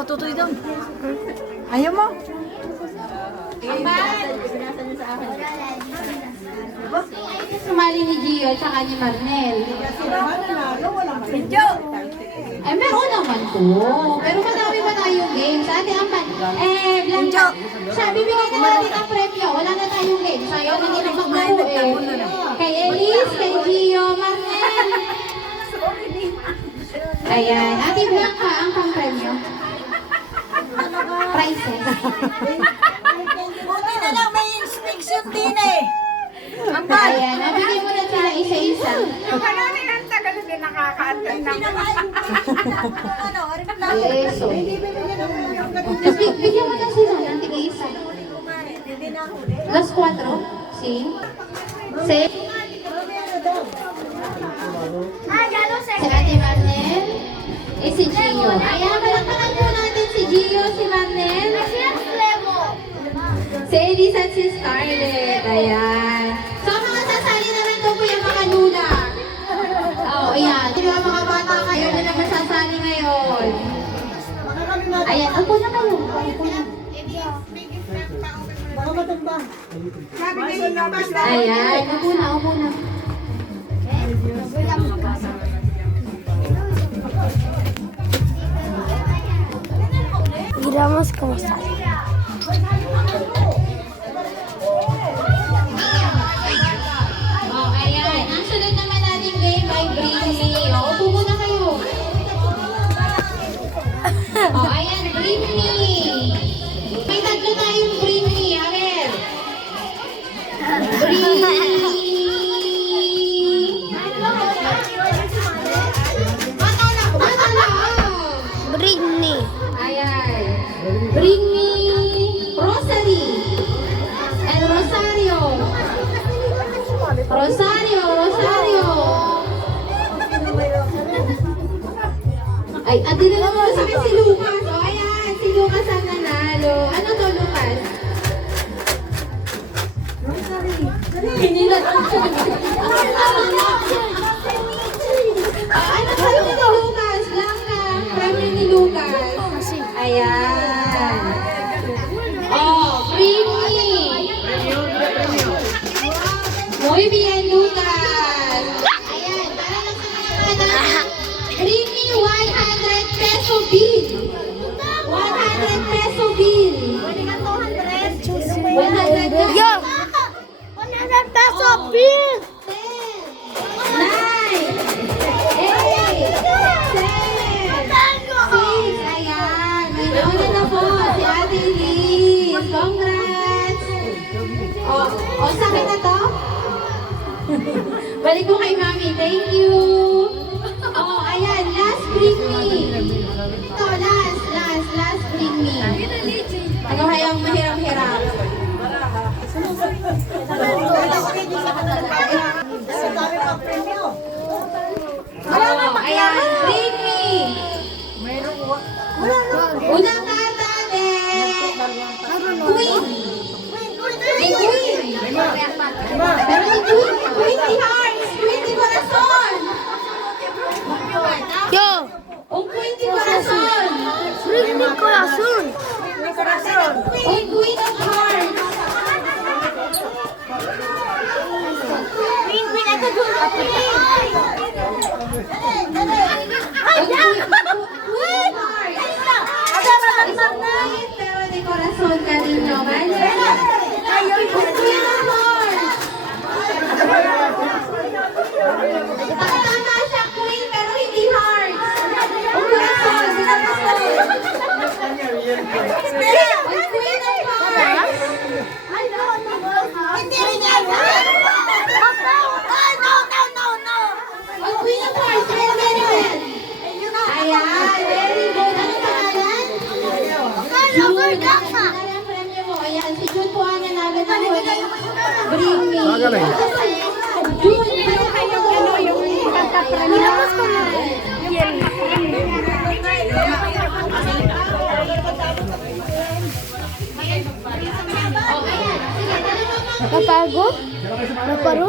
ikaw tutoy doon. Ayaw mo? Sumali ni Gio tsaka ni Marnel. Medyo. Ay, meron naman po. Pero madami pa tayong games. Ate Ampan, Blanca, siya, bibigyan na natin ang premyo. Wala na tayong games. Ayaw na nila maglaro eh. Kay Elise, kay Gio, Marnel. Ayan, Ate Blanca, ang pang-premyo. Prizes. Buti na lang may inspection din eh. Ayan, nabigyan mo na sila isa-isa. Marami ang tagal din nakaka-attend ng Eso. Tapos bigyan mo na sila ng tig-isa. Las 4. Si? Si? Si Ate Marnel? Eh, si Gio. Ayan, palakpakan po natin si Gio, si Marnel. Si Elise at si Scarlett. Ayan. So, mga sasali naman ito po yung mga lula. Oh, ayan. Diba mga bata kayo na naman sasali ngayon? Ayan, upo na kayo. Upo na. Ayan, upo na, upo na. Miramos cómo sale. Oh, ayan. Ang sunod naman natin game ay Bring Me. Oh, upo muna kayo. Oh, ayan, Bring Me. May tatlo tayong Bring Me. Amen. Bring Me. Matala. Bring me. Ayan. Bring Me Rosary and Rosario. Rosario. Ay, adi na naman sa akin si Lucas. O, ayan. Si Lucas ang nanalo. Ano to, Lucas? Hinilat ko siya. Ano to ni Lucas? Blanca. Premyo ni Lucas. Ayan. Oh, Bring Me. Muy bien, Lucas. Ayan, para lang sa mga Bring Me 100 peso bill. 100 peso bill. 100 peso. Yo. 100 peso bill. 9, 8, 7, 6. Ayan, may nauna na po si Ate Liz. Congrats. O, sa akin na to? Balik ko kay Mami. Thank you. Oh, ayan. Last Bring Me. Ito, last Bring Me. Ano kayang mahirap-hirap? Oh, ayan. Bring Me. Unang karta, Queen. Queen. Pero ni Queen, 20 hearts, 20 corazon. Yo. Un 20 corazon. Bring me corazón. Un Queen of hearts. Pero de corazon, cariño, ¿vale? Un Queen of hearts. Tama siya, Queen, pero hindi hearts. Un corazon, un Queen of hearts. Ang Queen of Hearts, very, very well. Ayan, very good. Ano pangalan? June. Ano ang premyo mo? Ayan, si June po ang nanalo ng huling Bring Me. June, ano kayong yung pagka-premyo? Napago? Naparo?